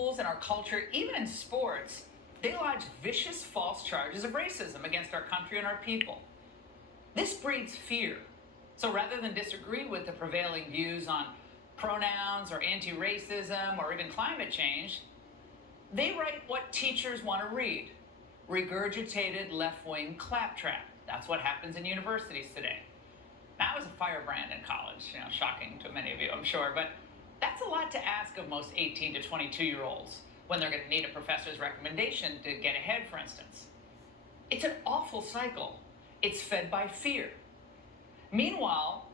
schools, in our culture, even in sports, they lodge vicious false charges of racism against our country and our people. This breeds fear. So rather than disagree with the prevailing views on pronouns or anti-racism or even climate change, they write what teachers want to read: regurgitated left-wing claptrap. That's what happens in universities today. Now, I was a firebrand in college, shocking to many of you, I'm sure, but that's a lot to ask of most 18 to 22-year-olds when they're going to need a professor's recommendation to get ahead, for instance. It's an awful cycle. It's fed by fear. Meanwhile,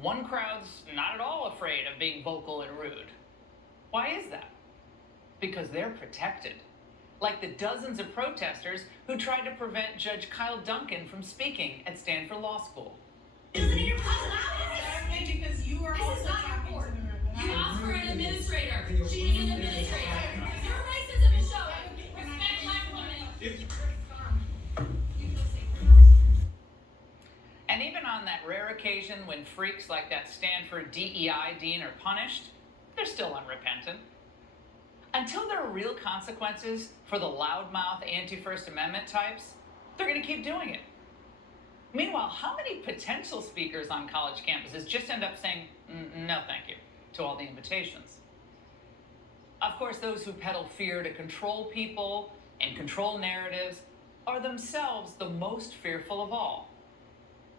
one crowd's not at all afraid of being vocal and rude. Why is that? Because they're protected. Like the dozens of protesters who tried to prevent Judge Kyle Duncan from speaking at Stanford Law School. Isn't it your president? Because you are also talking to her. You asked for an administrator. She is an administrator. Your racism is showing. Respect black women. And even on that rare occasion when freaks like that Stanford DEI dean are punished, they're still unrepentant. Until there are real consequences for the loudmouth anti-First Amendment types, they're going to keep doing it. Meanwhile, how many potential speakers on college campuses just end up saying, no thank you, to all the invitations? Of course, those who peddle fear to control people and control narratives are themselves the most fearful of all.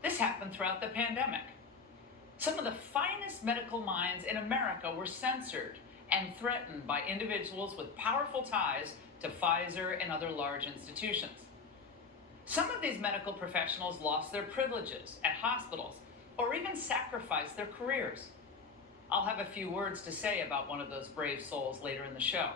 This happened throughout the pandemic. Some of the finest medical minds in America were censored and threatened by individuals with powerful ties to Pfizer and other large institutions. Some of these medical professionals lost their privileges at hospitals or even sacrificed their careers. I'll have a few words to say about one of those brave souls later in the show.